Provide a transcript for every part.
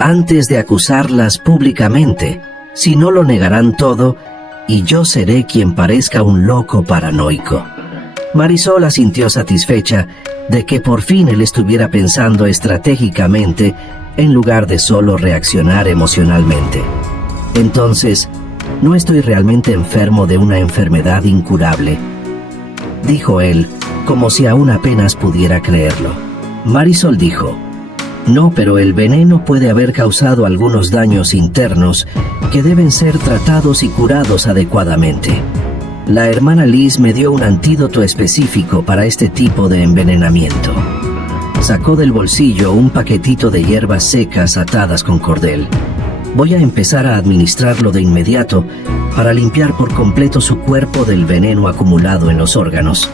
antes de acusarlas públicamente, si no lo negarán todo, y yo seré quien parezca un loco paranoico. Marisol asintió satisfecha de que por fin él estuviera pensando estratégicamente en lugar de solo reaccionar emocionalmente. Entonces, no estoy realmente enfermo de una enfermedad incurable, dijo él, como si aún apenas pudiera creerlo. Marisol dijo, no, pero el veneno puede haber causado algunos daños internos que deben ser tratados y curados adecuadamente. La hermana Liz me dio un antídoto específico para este tipo de envenenamiento. Sacó del bolsillo un paquetito de hierbas secas atadas con cordel. Voy a empezar a administrarlo de inmediato para limpiar por completo su cuerpo del veneno acumulado en los órganos.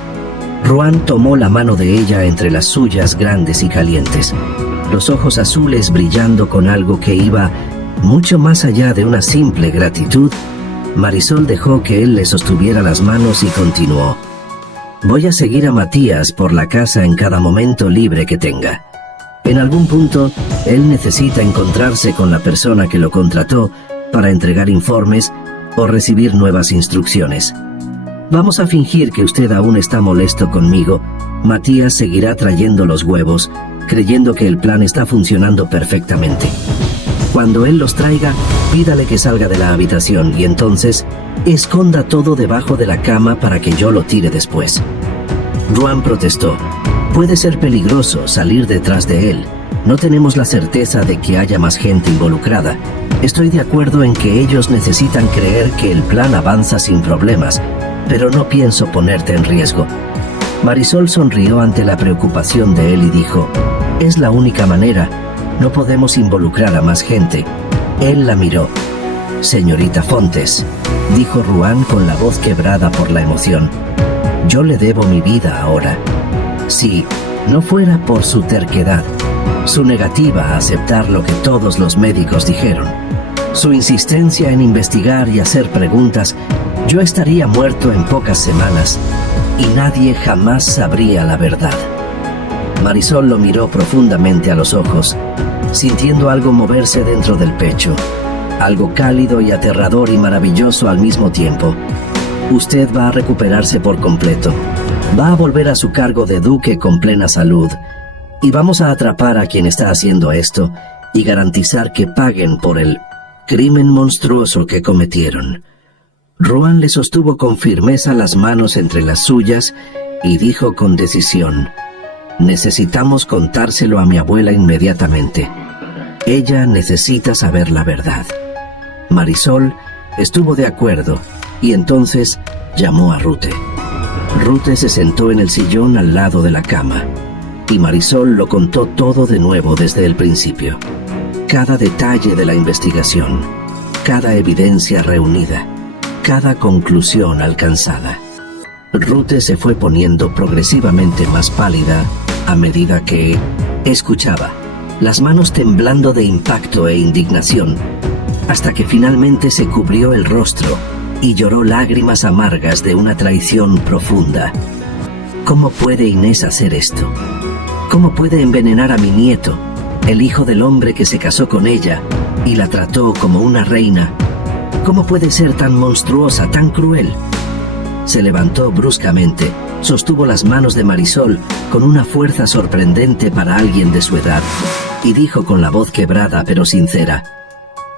Ruan tomó la mano de ella entre las suyas grandes y calientes, los ojos azules brillando con algo que iba mucho más allá de una simple gratitud. Marisol dejó que él le sostuviera las manos y continuó. Voy a seguir a Matías por la casa en cada momento libre que tenga. En algún punto, él necesita encontrarse con la persona que lo contrató para entregar informes o recibir nuevas instrucciones. Vamos a fingir que usted aún está molesto conmigo. Matías seguirá trayendo los huevos, creyendo que el plan está funcionando perfectamente. Cuando él los traiga, pídale que salga de la habitación y entonces esconda todo debajo de la cama para que yo lo tire después. Ruan protestó. Puede ser peligroso salir detrás de él. No tenemos la certeza de que haya más gente involucrada. Estoy de acuerdo en que ellos necesitan creer que el plan avanza sin problemas, pero no pienso ponerte en riesgo. Marisol sonrió ante la preocupación de él y dijo, es la única manera. No podemos involucrar a más gente. Él la miró. Señorita Fontes, dijo Ruan con la voz quebrada por la emoción. Yo le debo mi vida ahora. Si no fuera por su terquedad, su negativa a aceptar lo que todos los médicos dijeron, su insistencia en investigar y hacer preguntas, yo estaría muerto en pocas semanas y nadie jamás sabría la verdad. Marisol lo miró profundamente a los ojos, sintiendo algo moverse dentro del pecho, algo cálido y aterrador y maravilloso al mismo tiempo. Usted va a recuperarse por completo, va a volver a su cargo de duque con plena salud, y vamos a atrapar a quien está haciendo esto y garantizar que paguen por el crimen monstruoso que cometieron. Ruan le sostuvo con firmeza las manos entre las suyas y dijo con decisión, necesitamos contárselo a mi abuela inmediatamente. Ella necesita saber la verdad. Marisol estuvo de acuerdo y entonces llamó a Rute. Rute se sentó en el sillón al lado de la cama y Marisol lo contó todo de nuevo desde el principio. Cada detalle de la investigación, cada evidencia reunida, cada conclusión alcanzada. Rute se fue poniendo progresivamente más pálida a medida que escuchaba, las manos temblando de impacto e indignación, hasta que finalmente se cubrió el rostro y lloró lágrimas amargas de una traición profunda. ¿Cómo puede Inés hacer esto? ¿Cómo puede envenenar a mi nieto, el hijo del hombre que se casó con ella y la trató como una reina? ¿Cómo puede ser tan monstruosa, tan cruel? Se levantó bruscamente, sostuvo las manos de Marisol con una fuerza sorprendente para alguien de su edad y dijo con la voz quebrada pero sincera,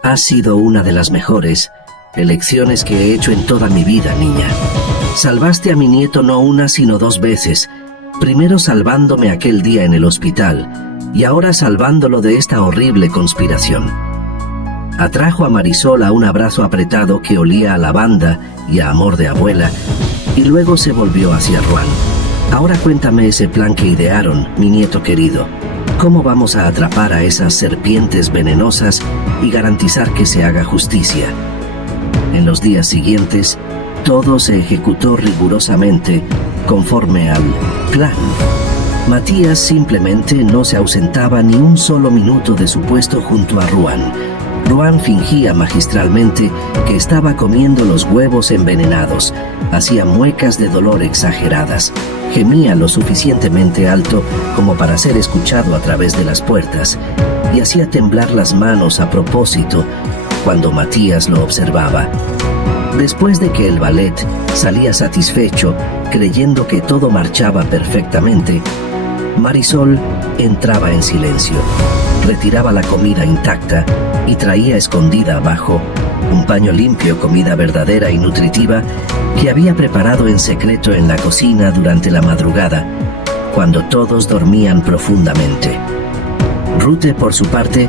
has sido una de las mejores elecciones que he hecho en toda mi vida, niña. Salvaste a mi nieto no una sino dos veces, primero salvándome aquel día en el hospital y ahora salvándolo de esta horrible conspiración. Atrajo a Marisol a un abrazo apretado que olía a lavanda y a amor de abuela, y luego se volvió hacia Ruan. Ahora cuéntame ese plan que idearon, mi nieto querido. ¿Cómo vamos a atrapar a esas serpientes venenosas y garantizar que se haga justicia? En los días siguientes, todo se ejecutó rigurosamente conforme al plan. Matías simplemente no se ausentaba ni un solo minuto de su puesto junto a Ruan. Ruan fingía magistralmente que estaba comiendo los huevos envenenados, hacía muecas de dolor exageradas, gemía lo suficientemente alto como para ser escuchado a través de las puertas, y hacía temblar las manos a propósito cuando Matías lo observaba. Después de que el ballet salía satisfecho, creyendo que todo marchaba perfectamente, Marisol entraba en silencio, retiraba la comida intacta y traía escondida abajo un paño limpio, comida verdadera y nutritiva que había preparado en secreto en la cocina durante la madrugada, cuando todos dormían profundamente. Rute, por su parte,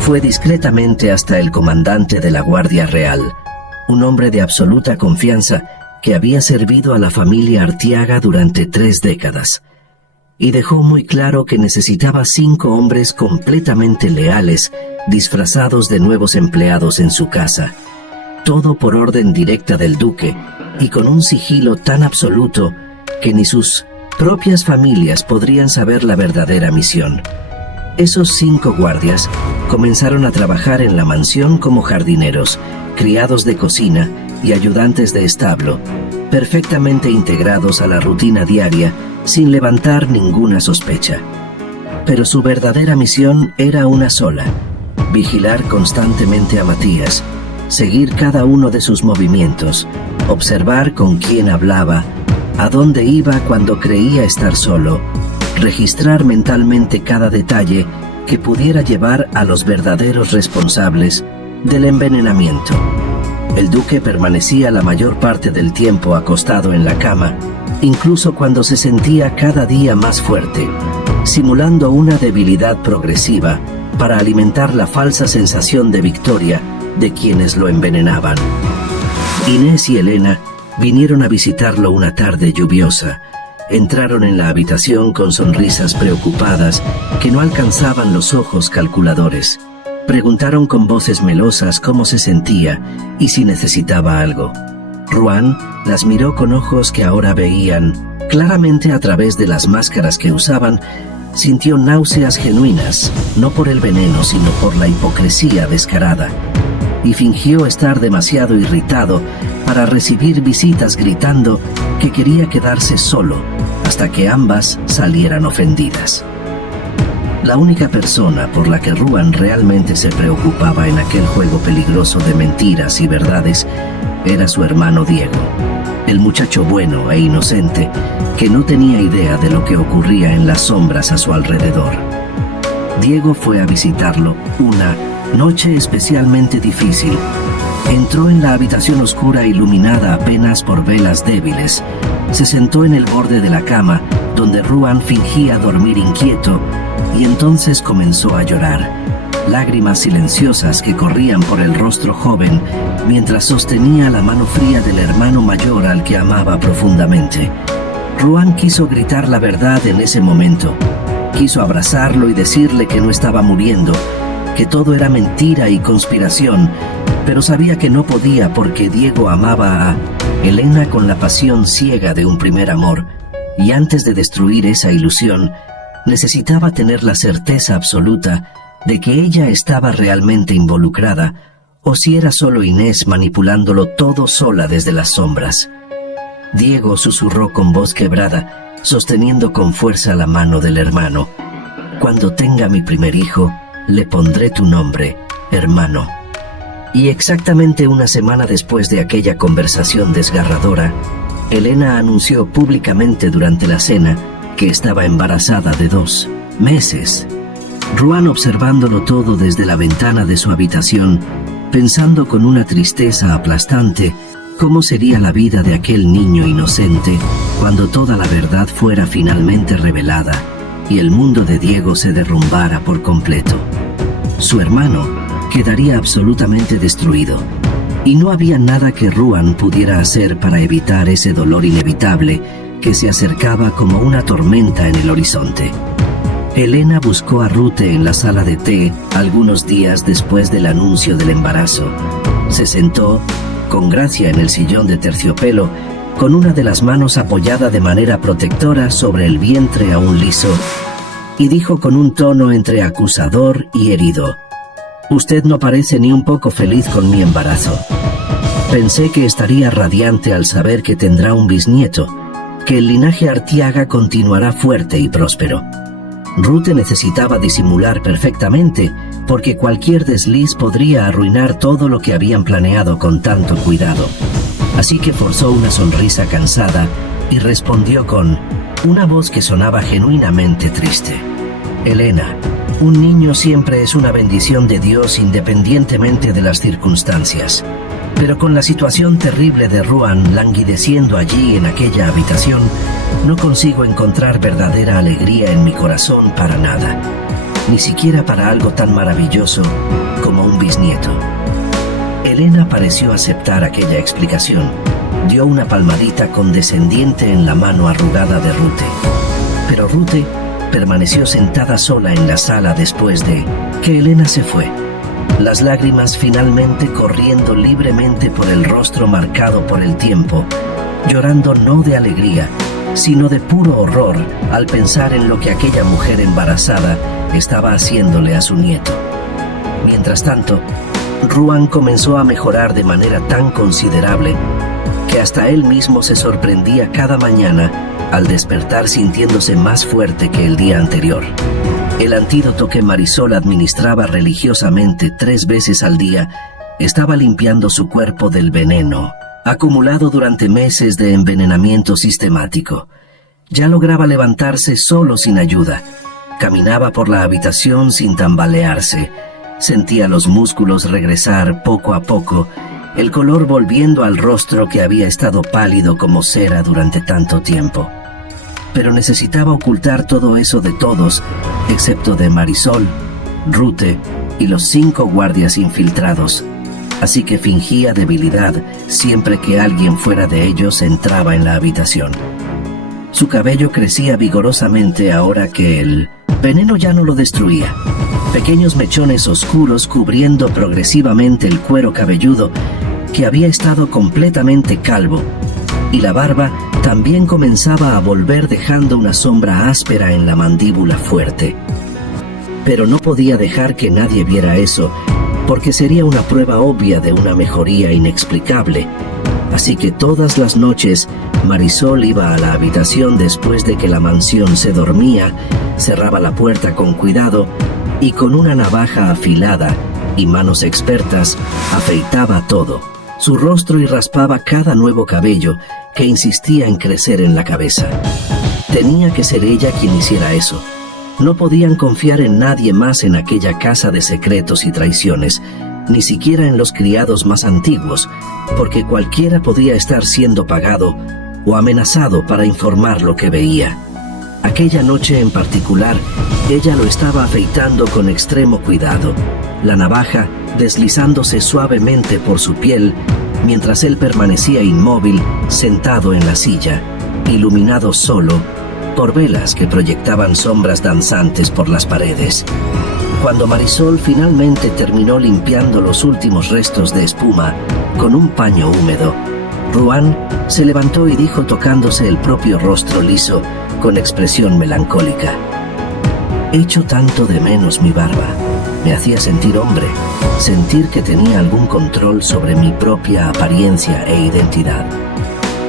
fue discretamente hasta el comandante de la Guardia Real, un hombre de absoluta confianza que había servido a la familia Artiaga durante 3 décadas, y dejó muy claro que necesitaba 5 hombres completamente leales, disfrazados de nuevos empleados en su casa, todo por orden directa del duque y con un sigilo tan absoluto que ni sus propias familias podrían saber la verdadera misión. Esos 5 guardias comenzaron a trabajar en la mansión como jardineros, criados de cocina y ayudantes de establo, perfectamente integrados a la rutina diaria sin levantar ninguna sospecha. Pero su verdadera misión era una sola: vigilar constantemente a Matías, seguir cada uno de sus movimientos, observar con quién hablaba, a dónde iba cuando creía estar solo, registrar mentalmente cada detalle que pudiera llevar a los verdaderos responsables del envenenamiento. El duque permanecía la mayor parte del tiempo acostado en la cama, incluso cuando se sentía cada día más fuerte, simulando una debilidad progresiva para alimentar la falsa sensación de victoria de quienes lo envenenaban. Inés y Elena vinieron a visitarlo una tarde lluviosa. Entraron en la habitación con sonrisas preocupadas que no alcanzaban los ojos calculadores. Preguntaron con voces melosas cómo se sentía y si necesitaba algo. Ruan las miró con ojos que ahora veían claramente a través de las máscaras que usaban. Sintió náuseas genuinas, no por el veneno, sino por la hipocresía descarada, y fingió estar demasiado irritado para recibir visitas, gritando que quería quedarse solo hasta que ambas salieran ofendidas. La única persona por la que Ruan realmente se preocupaba en aquel juego peligroso de mentiras y verdades era su hermano Diego, el muchacho bueno e inocente que no tenía idea de lo que ocurría en las sombras a su alrededor. Diego fue a visitarlo una noche especialmente difícil. Entró en la habitación oscura iluminada apenas por velas débiles. Se sentó en el borde de la cama, donde Ruan fingía dormir inquieto, y entonces comenzó a llorar. Lágrimas silenciosas que corrían por el rostro joven, mientras sostenía la mano fría del hermano mayor al que amaba profundamente. Ruan quiso gritar la verdad en ese momento. Quiso abrazarlo y decirle que no estaba muriendo, que todo era mentira y conspiración, pero sabía que no podía porque Diego amaba a Elena con la pasión ciega de un primer amor, y antes de destruir esa ilusión, necesitaba tener la certeza absoluta de que ella estaba realmente involucrada, o si era solo Inés manipulándolo todo sola desde las sombras. Diego susurró con voz quebrada, sosteniendo con fuerza la mano del hermano: «Cuando tenga mi primer hijo, le pondré tu nombre, hermano». Y exactamente una semana después de aquella conversación desgarradora, Elena anunció públicamente durante la cena que estaba embarazada de 2 meses. Ruan, observándolo todo desde la ventana de su habitación, pensando con una tristeza aplastante cómo sería la vida de aquel niño inocente cuando toda la verdad fuera finalmente revelada y el mundo de Diego se derrumbara por completo. Su hermano quedaría absolutamente destruido, y no había nada que Ruan pudiera hacer para evitar ese dolor inevitable que se acercaba como una tormenta en el horizonte. Elena buscó a Rute en la sala de té algunos días después del anuncio del embarazo. Se sentó con gracia en el sillón de terciopelo, con una de las manos apoyada de manera protectora sobre el vientre aún liso, y dijo con un tono entre acusador y herido: «Usted no parece ni un poco feliz con mi embarazo. Pensé que estaría radiante al saber que tendrá un bisnieto, que el linaje Artiaga continuará fuerte y próspero». Rute necesitaba disimular perfectamente porque cualquier desliz podría arruinar todo lo que habían planeado con tanto cuidado. Así que forzó una sonrisa cansada y respondió con una voz que sonaba genuinamente triste. Elena, un niño siempre es una bendición de Dios independientemente de las circunstancias. Pero con la situación terrible de Ruan languideciendo allí en aquella habitación, no consigo encontrar verdadera alegría en mi corazón para nada, ni siquiera para algo tan maravilloso como un bisnieto. Elena pareció aceptar aquella explicación. Dio una palmadita condescendiente en la mano arrugada de Rute. Pero Rute permaneció sentada sola en la sala después de que Elena se fue, las lágrimas finalmente corriendo libremente por el rostro marcado por el tiempo, llorando no de alegría, sino de puro horror al pensar en lo que aquella mujer embarazada estaba haciéndole a su nieto. Mientras tanto, Ruan comenzó a mejorar de manera tan considerable que hasta él mismo se sorprendía cada mañana al despertar sintiéndose más fuerte que el día anterior. El antídoto que Marisol administraba religiosamente 3 veces al día estaba limpiando su cuerpo del veneno, acumulado durante meses de envenenamiento sistemático. Ya lograba levantarse solo sin ayuda. Caminaba por la habitación sin tambalearse. Sentía los músculos regresar poco a poco, el color volviendo al rostro que había estado pálido como cera durante tanto tiempo. Pero necesitaba ocultar todo eso de todos, excepto de Marisol, Rute y los 5 guardias infiltrados. Así que fingía debilidad siempre que alguien fuera de ellos entraba en la habitación. Su cabello crecía vigorosamente ahora que el veneno ya no lo destruía. Pequeños mechones oscuros cubriendo progresivamente el cuero cabelludo que había estado completamente calvo, y la barba también comenzaba a volver dejando una sombra áspera en la mandíbula fuerte. Pero no podía dejar que nadie viera eso, porque sería una prueba obvia de una mejoría inexplicable. Así que todas las noches Marisol iba a la habitación después de que la mansión se dormía, cerraba la puerta con cuidado y con una navaja afilada y manos expertas afeitaba todo, su rostro, y raspaba cada nuevo cabello que insistía en crecer en la cabeza. Tenía que ser ella quien hiciera eso. No podían confiar en nadie más en aquella casa de secretos y traiciones, ni siquiera en los criados más antiguos, porque cualquiera podía estar siendo pagado o amenazado para informar lo que veía. Aquella noche en particular, ella lo estaba afeitando con extremo cuidado, la navaja deslizándose suavemente por su piel, mientras él permanecía inmóvil, sentado en la silla, iluminado solo por velas que proyectaban sombras danzantes por las paredes. Cuando Marisol finalmente terminó limpiando los últimos restos de espuma con un paño húmedo, Ruan se levantó y dijo tocándose el propio rostro liso con expresión melancólica: «Echo tanto de menos mi barba. Me hacía sentir hombre, sentir que tenía algún control sobre mi propia apariencia e identidad».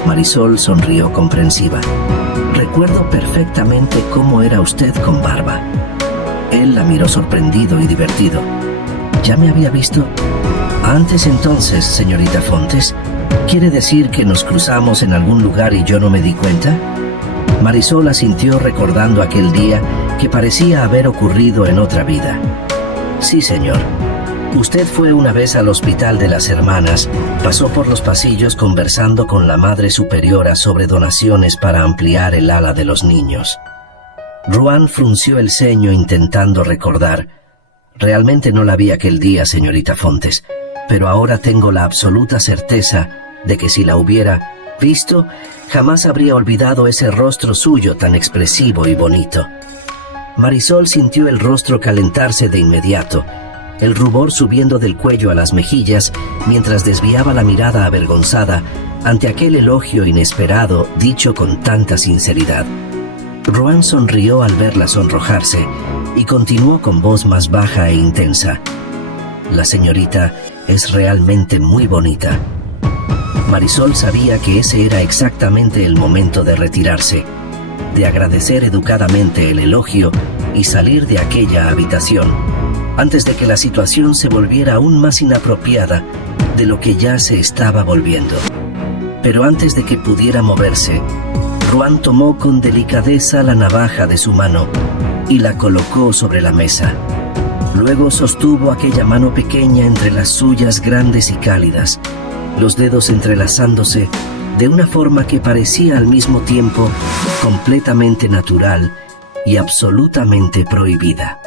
Marisol sonrió comprensiva. «Recuerdo perfectamente cómo era usted con barba». Él la miró sorprendido y divertido. «¿Ya me había visto?» «Antes entonces, señorita Fontes. ¿Quiere decir que nos cruzamos en algún lugar y yo no me di cuenta?» Marisol asintió recordando aquel día que parecía haber ocurrido en otra vida. «Sí, señor. Usted fue una vez al Hospital de las Hermanas, pasó por los pasillos conversando con la Madre Superiora sobre donaciones para ampliar el ala de los niños». Ruan frunció el ceño intentando recordar. «Realmente no la vi aquel día, señorita Fontes, pero ahora tengo la absoluta certeza de que si la hubiera visto, jamás habría olvidado ese rostro suyo tan expresivo y bonito». Marisol sintió el rostro calentarse de inmediato, el rubor subiendo del cuello a las mejillas mientras desviaba la mirada avergonzada ante aquel elogio inesperado dicho con tanta sinceridad. Ruan sonrió al verla sonrojarse y continuó con voz más baja e intensa: «La señorita es realmente muy bonita». Marisol sabía que ese era exactamente el momento de retirarse, de agradecer educadamente el elogio y salir de aquella habitación. antes de que la situación se volviera aún más inapropiada de lo que ya se estaba volviendo. Pero antes de que pudiera moverse, Ruan tomó con delicadeza la navaja de su mano y la colocó sobre la mesa. Luego sostuvo aquella mano pequeña entre las suyas grandes y cálidas, los dedos entrelazándose de una forma que parecía al mismo tiempo completamente natural y absolutamente prohibida.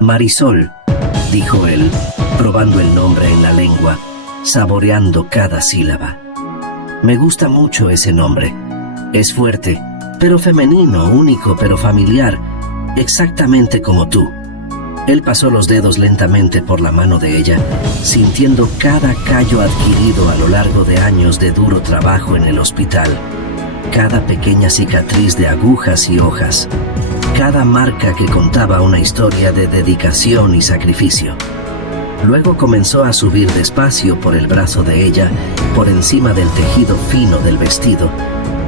Marisol, dijo él, probando el nombre en la lengua, saboreando cada sílaba. Me gusta mucho ese nombre. Es fuerte, pero femenino, único, pero familiar, exactamente como tú. Él pasó los dedos lentamente por la mano de ella, sintiendo cada callo adquirido a lo largo de años de duro trabajo en el hospital, cada pequeña cicatriz de agujas y hojas, cada marca que contaba una historia de dedicación y sacrificio. Luego comenzó a subir despacio por el brazo de ella, por encima del tejido fino del vestido,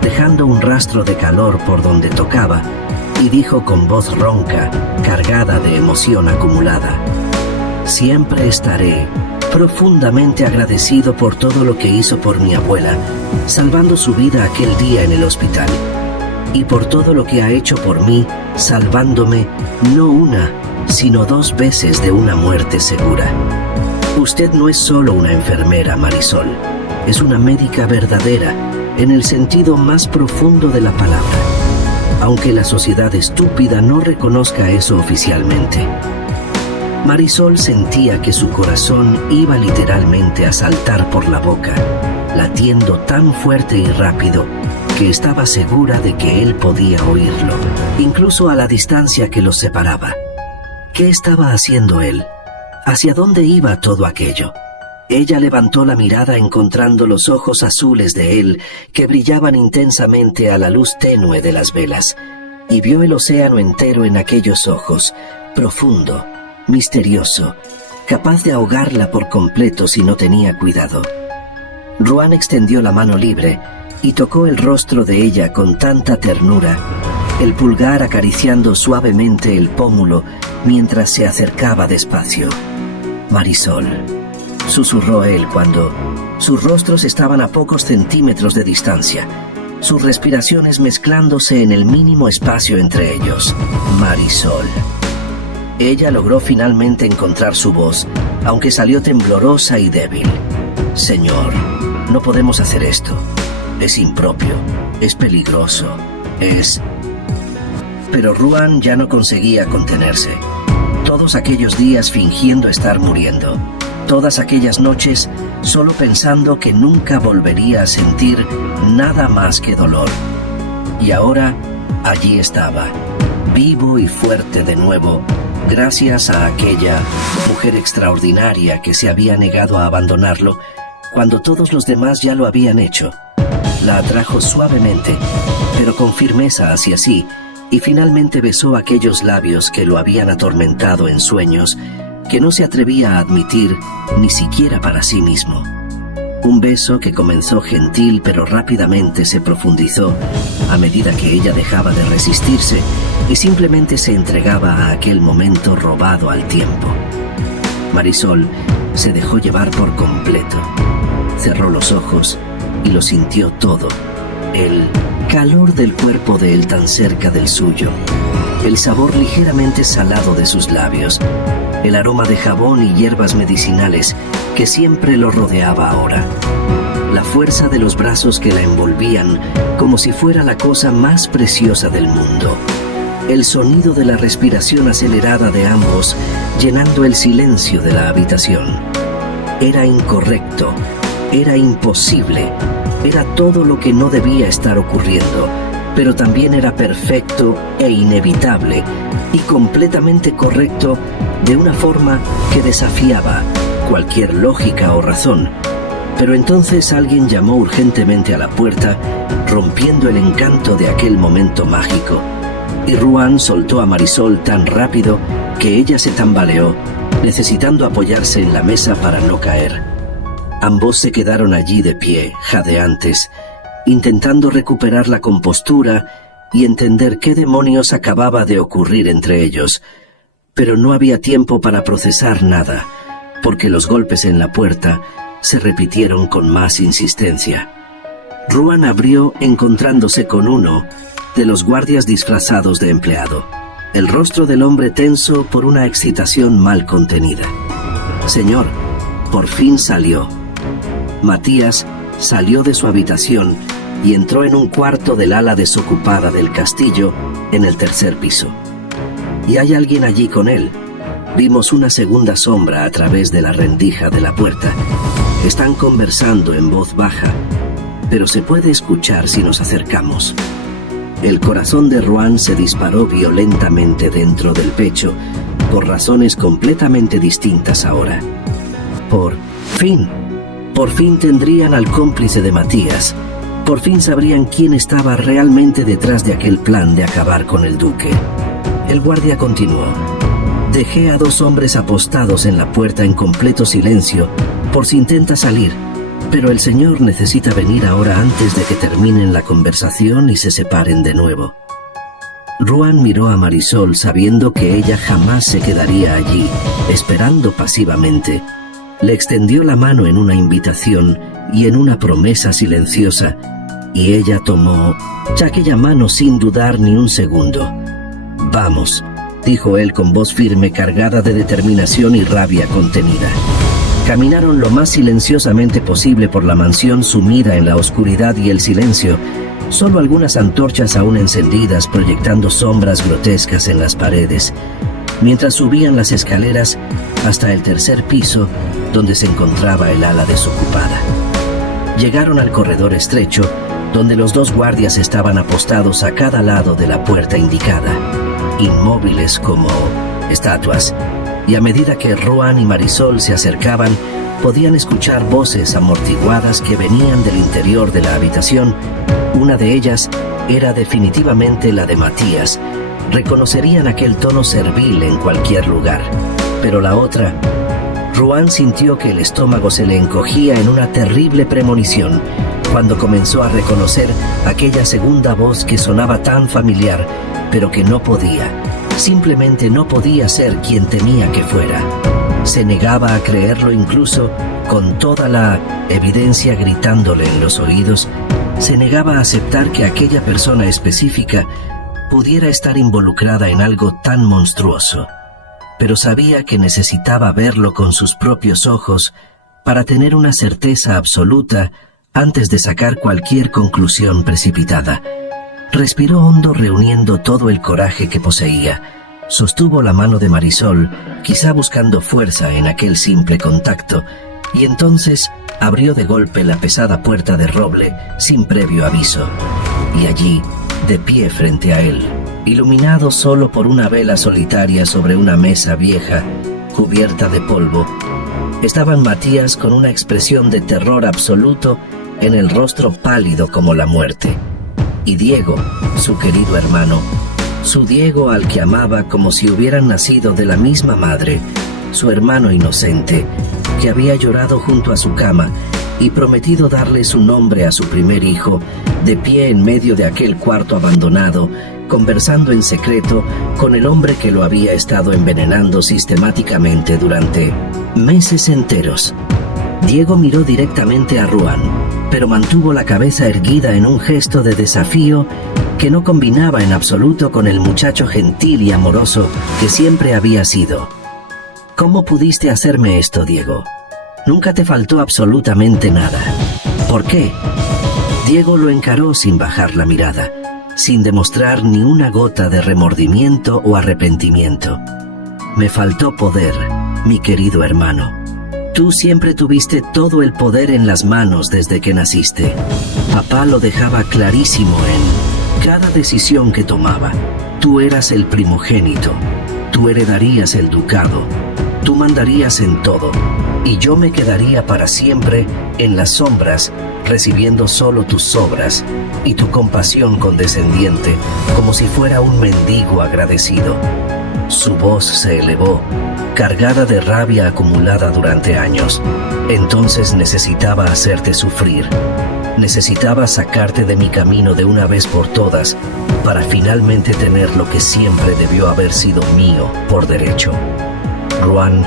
dejando un rastro de calor por donde tocaba, y dijo con voz ronca, cargada de emoción acumulada: siempre estaré profundamente agradecido por todo lo que hizo por mi abuela, salvando su vida aquel día en el hospital, y por todo lo que ha hecho por mí, salvándome no una, sino 2 veces de una muerte segura. Usted no es solo una enfermera, Marisol, es una médica verdadera, en el sentido más profundo de la palabra, aunque la sociedad estúpida no reconozca eso oficialmente. Marisol sentía que su corazón iba literalmente a saltar por la boca, latiendo tan fuerte y rápido que estaba segura de que él podía oírlo, incluso a la distancia que los separaba. ¿Qué estaba haciendo él? ¿Hacia dónde iba todo aquello? Ella levantó la mirada encontrando los ojos azules de él que brillaban intensamente a la luz tenue de las velas, y vio el océano entero en aquellos ojos, profundo, misterioso, capaz de ahogarla por completo si no tenía cuidado. Ruan extendió la mano libre y tocó el rostro de ella con tanta ternura, el pulgar acariciando suavemente el pómulo mientras se acercaba despacio. Marisol, susurró él cuando sus rostros estaban a pocos centímetros de distancia, sus respiraciones mezclándose en el mínimo espacio entre ellos. Marisol. Ella logró finalmente encontrar su voz, aunque salió temblorosa y débil. Señor, no podemos hacer esto. Es impropio, es peligroso, es... Pero Ruan ya no conseguía contenerse. Todos aquellos días fingiendo estar muriendo. Todas aquellas noches solo pensando que nunca volvería a sentir nada más que dolor. Y ahora allí estaba, vivo y fuerte de nuevo, gracias a aquella mujer extraordinaria que se había negado a abandonarlo cuando todos los demás ya lo habían hecho. La atrajo suavemente, pero con firmeza hacia sí, y finalmente besó aquellos labios que lo habían atormentado en sueños que no se atrevía a admitir ni siquiera para sí mismo. Un beso que comenzó gentil pero rápidamente se profundizó a medida que ella dejaba de resistirse y simplemente se entregaba a aquel momento robado al tiempo. Marisol se dejó llevar por completo. Cerró los ojos y lo sintió todo. El calor del cuerpo de él tan cerca del suyo, el sabor ligeramente salado de sus labios, el aroma de jabón y hierbas medicinales que siempre lo rodeaba ahora, la fuerza de los brazos que la envolvían como si fuera la cosa más preciosa del mundo, el sonido de la respiración acelerada de ambos llenando el silencio de la habitación. Era incorrecto, era imposible, era todo lo que no debía estar ocurriendo, pero también era perfecto e inevitable y completamente correcto de una forma que desafiaba cualquier lógica o razón. Pero entonces alguien llamó urgentemente a la puerta, rompiendo el encanto de aquel momento mágico, y Ruan soltó a Marisol tan rápido que ella se tambaleó, necesitando apoyarse en la mesa para no caer. Ambos se quedaron allí de pie, jadeantes, intentando recuperar la compostura y entender qué demonios acababa de ocurrir entre ellos. pero no había tiempo para procesar nada, porque los golpes en la puerta se repitieron con más insistencia. Ruan abrió encontrándose con uno de los guardias disfrazados de empleado, el rostro del hombre tenso por una excitación mal contenida. «Señor, por fin salió». Matías salió de su habitación y entró en un cuarto del ala desocupada del castillo en el tercer piso. «Y hay alguien allí con él». Vimos una segunda sombra a través de la rendija de la puerta. Están conversando en voz baja, pero se puede escuchar si nos acercamos. El corazón de Ruan se disparó violentamente dentro del pecho, por razones completamente distintas ahora. Por fin tendrían al cómplice de Matías. Por fin sabrían quién estaba realmente detrás de aquel plan de acabar con el duque. El guardia continuó. «Dejé a 2 hombres apostados en la puerta en completo silencio por si intenta salir, pero el señor necesita venir ahora antes de que terminen la conversación y se separen de nuevo». Ruan miró a Marisol sabiendo que ella jamás se quedaría allí, esperando pasivamente. Le extendió la mano en una invitación y en una promesa silenciosa, y ella tomó aquella mano sin dudar ni un segundo. «Vamos», dijo él con voz firme cargada de determinación y rabia contenida. Caminaron lo más silenciosamente posible por la mansión sumida en la oscuridad y el silencio, solo algunas antorchas aún encendidas proyectando sombras grotescas en las paredes, mientras subían las escaleras hasta el tercer piso donde se encontraba el ala desocupada. Llegaron al corredor estrecho, donde los 2 guardias estaban apostados a cada lado de la puerta indicada, inmóviles como estatuas, y a medida que Ruan y Marisol se acercaban, podían escuchar voces amortiguadas que venían del interior de la habitación. Una de ellas era definitivamente la de Matías. Reconocerían aquel tono servil en cualquier lugar. Pero la otra... Ruan sintió que el estómago se le encogía en una terrible premonición cuando comenzó a reconocer aquella segunda voz que sonaba tan familiar, pero que no podía, simplemente no podía ser quien temía que fuera. Se negaba a creerlo incluso con toda la evidencia gritándole en los oídos. Se negaba a aceptar que aquella persona específica pudiera estar involucrada en algo tan monstruoso. Pero sabía que necesitaba verlo con sus propios ojos para tener una certeza absoluta antes de sacar cualquier conclusión precipitada. Respiró hondo reuniendo todo el coraje que poseía. Sostuvo la mano de Marisol, quizá buscando fuerza en aquel simple contacto, y entonces abrió de golpe la pesada puerta de roble sin previo aviso. Y allí, de pie frente a él, iluminado solo por una vela solitaria sobre una mesa vieja, cubierta de polvo, estaban Matías con una expresión de terror absoluto en el rostro pálido como la muerte, y Diego, su querido hermano, su Diego al que amaba como si hubieran nacido de la misma madre, su hermano inocente, que había llorado junto a su cama y prometido darle su nombre a su primer hijo, de pie en medio de aquel cuarto abandonado, conversando en secreto con el hombre que lo había estado envenenando sistemáticamente durante meses enteros. Diego miró directamente a Ruan, pero mantuvo la cabeza erguida en un gesto de desafío que no combinaba en absoluto con el muchacho gentil y amoroso que siempre había sido. «¿Cómo pudiste hacerme esto, Diego? Nunca te faltó absolutamente nada. ¿Por qué?» Diego lo encaró sin bajar la mirada, sin demostrar ni una gota de remordimiento o arrepentimiento. «Me faltó poder, mi querido hermano. Tú siempre tuviste todo el poder en las manos desde que naciste. Papá lo dejaba clarísimo en cada decisión que tomaba. Tú eras el primogénito. Tú heredarías el ducado. Tú mandarías en todo. Y yo me quedaría para siempre en las sombras, recibiendo solo tus obras y tu compasión condescendiente, como si fuera un mendigo agradecido». Su voz se elevó, cargada de rabia acumulada durante años. «Entonces necesitaba hacerte sufrir. Necesitaba sacarte de mi camino de una vez por todas para finalmente tener lo que siempre debió haber sido mío por derecho. Ruan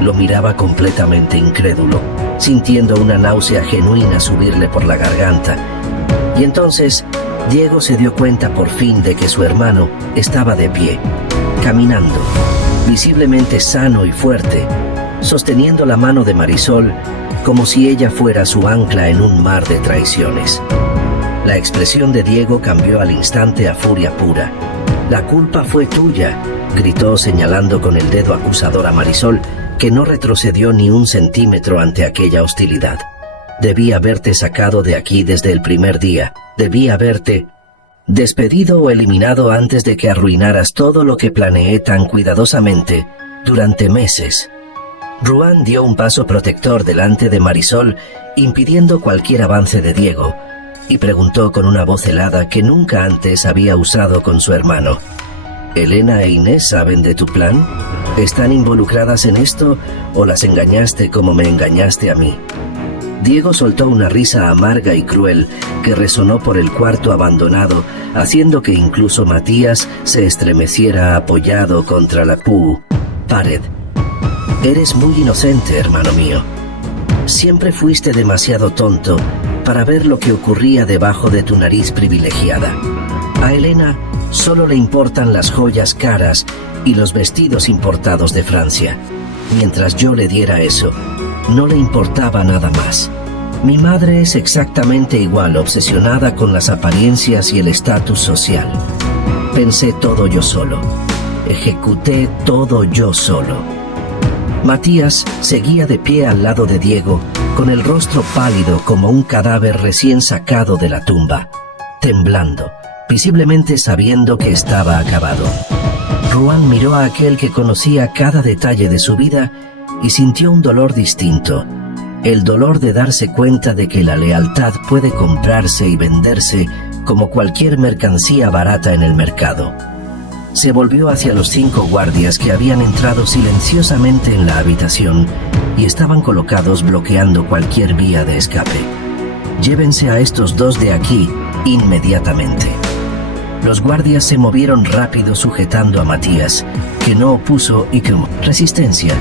lo miraba completamente incrédulo, sintiendo una náusea genuina subirle por la garganta. Y entonces Diego se dio cuenta por fin de que su hermano estaba de pie, caminando, visiblemente sano y fuerte, sosteniendo la mano de Marisol como si ella fuera su ancla en un mar de traiciones. La expresión de Diego cambió al instante a furia pura. «La culpa fue tuya», gritó señalando con el dedo acusador a Marisol, que no retrocedió ni un centímetro ante aquella hostilidad. «Debí haberte sacado de aquí desde el primer día. Debí haberte despedido o eliminado antes de que arruinaras todo lo que planeé tan cuidadosamente durante meses». Ruan dio un paso protector delante de Marisol, impidiendo cualquier avance de Diego, y preguntó con una voz helada que nunca antes había usado con su hermano: «¿Elena e Inés saben de tu plan? ¿Están involucradas en esto o las engañaste como me engañaste a mí?» Diego soltó una risa amarga y cruel que resonó por el cuarto abandonado, haciendo que incluso Matías se estremeciera apoyado contra la pared. «Eres muy inocente, hermano mío. Siempre fuiste demasiado tonto para ver lo que ocurría debajo de tu nariz privilegiada. A Elena solo le importan las joyas caras y los vestidos importados de Francia. Mientras yo le diera eso, no le importaba nada más. Mi madre es exactamente igual, obsesionada con las apariencias y el estatus social. Pensé todo yo solo. Ejecuté todo yo solo». Matías seguía de pie al lado de Diego, con el rostro pálido como un cadáver recién sacado de la tumba, temblando, visiblemente sabiendo que estaba acabado. Ruan miró a aquel que conocía cada detalle de su vida y sintió un dolor distinto, el dolor de darse cuenta de que la lealtad puede comprarse y venderse como cualquier mercancía barata en el mercado. Se volvió hacia los 5 guardias que habían entrado silenciosamente en la habitación y estaban colocados bloqueando cualquier vía de escape. «Llévense a estos 2 de aquí inmediatamente». Los guardias se movieron rápido sujetando a Matías, que no opuso resistencia,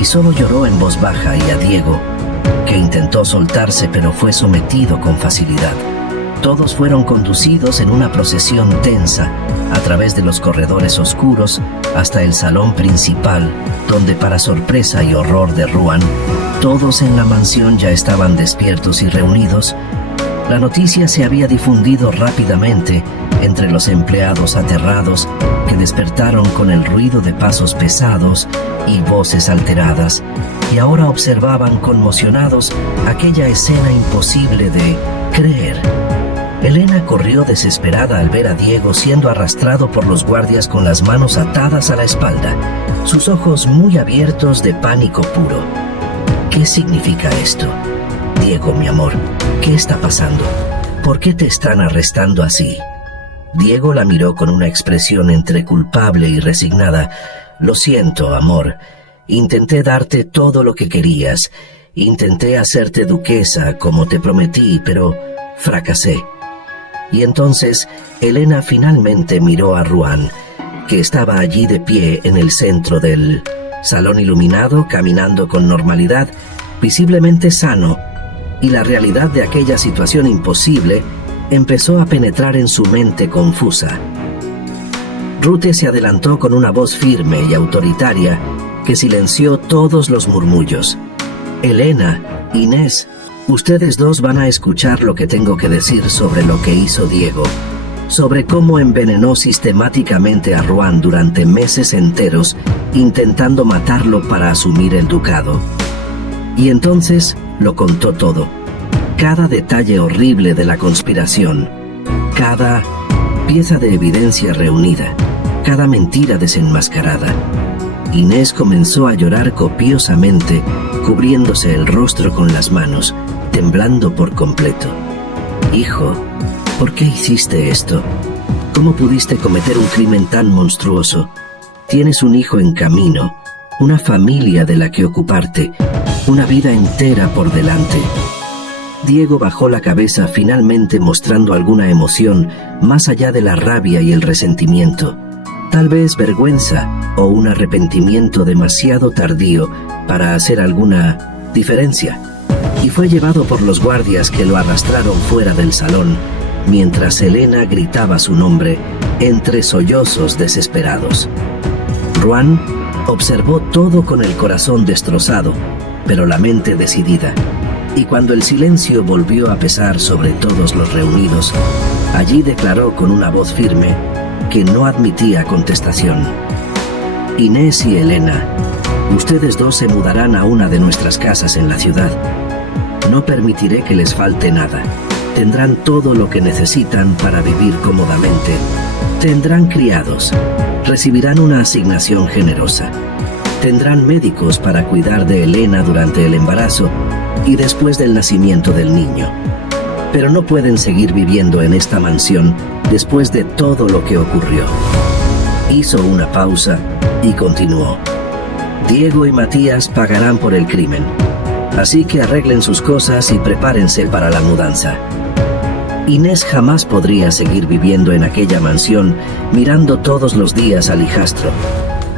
y solo lloró en voz baja, y a Diego, que intentó soltarse pero fue sometido con facilidad. Todos fueron conducidos en una procesión tensa a través de los corredores oscuros hasta el salón principal, donde, para sorpresa y horror de Ruan, todos en la mansión ya estaban despiertos y reunidos. La noticia se había difundido rápidamente entre los empleados aterrados, que despertaron con el ruido de pasos pesados y voces alteradas, y ahora observaban conmocionados aquella escena imposible de creer. Elena corrió desesperada al ver a Diego siendo arrastrado por los guardias con las manos atadas a la espalda, sus ojos muy abiertos de pánico puro. «¿Qué significa esto? Diego, mi amor, ¿qué está pasando? ¿Por qué te están arrestando así?» Diego la miró con una expresión entre culpable y resignada. «Lo siento, amor. Intenté darte todo lo que querías. Intenté hacerte duquesa como te prometí, pero fracasé». Y entonces Elena finalmente miró a Ruan, que estaba allí de pie en el centro del salón iluminado, caminando con normalidad, visiblemente sano, y la realidad de aquella situación imposible empezó a penetrar en su mente confusa. Rute se adelantó con una voz firme y autoritaria que silenció todos los murmullos. «Elena, Inés, ustedes 2 van a escuchar lo que tengo que decir sobre lo que hizo Diego, sobre cómo envenenó sistemáticamente a Ruan durante meses enteros, intentando matarlo para asumir el ducado». Y entonces lo contó todo, cada detalle horrible de la conspiración, cada pieza de evidencia reunida, cada mentira desenmascarada. Inés comenzó a llorar copiosamente, cubriéndose el rostro con las manos, temblando por completo. «Hijo, ¿por qué hiciste esto? ¿Cómo pudiste cometer un crimen tan monstruoso? Tienes un hijo en camino, una familia de la que ocuparte, una vida entera por delante». Diego bajó la cabeza, finalmente mostrando alguna emoción más allá de la rabia y el resentimiento. Tal vez vergüenza o un arrepentimiento demasiado tardío para hacer alguna diferencia. Y fue llevado por los guardias, que lo arrastraron fuera del salón, mientras Elena gritaba su nombre entre sollozos desesperados. Ruan observó todo con el corazón destrozado, pero la mente decidida. Y cuando el silencio volvió a pesar sobre todos los reunidos, allí declaró con una voz firme que no admitía contestación: Inés y Elena, ustedes dos se mudarán a una de nuestras casas en la ciudad. No permitiré que les falte nada. Tendrán todo lo que necesitan para vivir cómodamente. Tendrán criados. Recibirán una asignación generosa. Tendrán médicos para cuidar de Elena durante el embarazo y después del nacimiento del niño. Pero no pueden seguir viviendo en esta mansión después de todo lo que ocurrió. Hizo una pausa y continuó: Diego y Matías pagarán por el crimen. Así que arreglen sus cosas y prepárense para la mudanza. Inés jamás podría seguir viviendo en aquella mansión mirando todos los días al hijastro.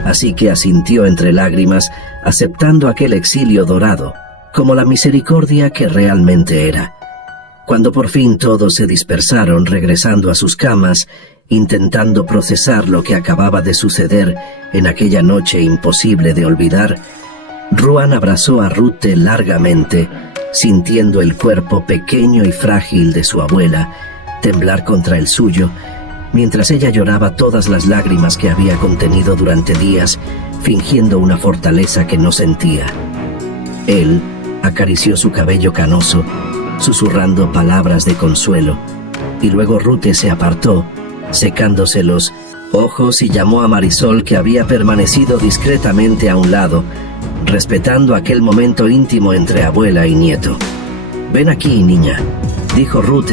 Así que asintió entre lágrimas, aceptando aquel exilio dorado como la misericordia que realmente era. Cuando por fin todos se dispersaron, regresando a sus camas, intentando procesar lo que acababa de suceder en aquella noche imposible de olvidar, Ruan abrazó a Ruth largamente, sintiendo el cuerpo pequeño y frágil de su abuela temblar contra el suyo, mientras ella lloraba todas las lágrimas que había contenido durante días, fingiendo una fortaleza que no sentía. Él acarició su cabello canoso, susurrando palabras de consuelo, y luego Ruth se apartó, secándose los ojos, y llamó a Marisol, que había permanecido discretamente a un lado, respetando aquel momento íntimo entre abuela y nieto. «Ven aquí, niña», dijo Ruth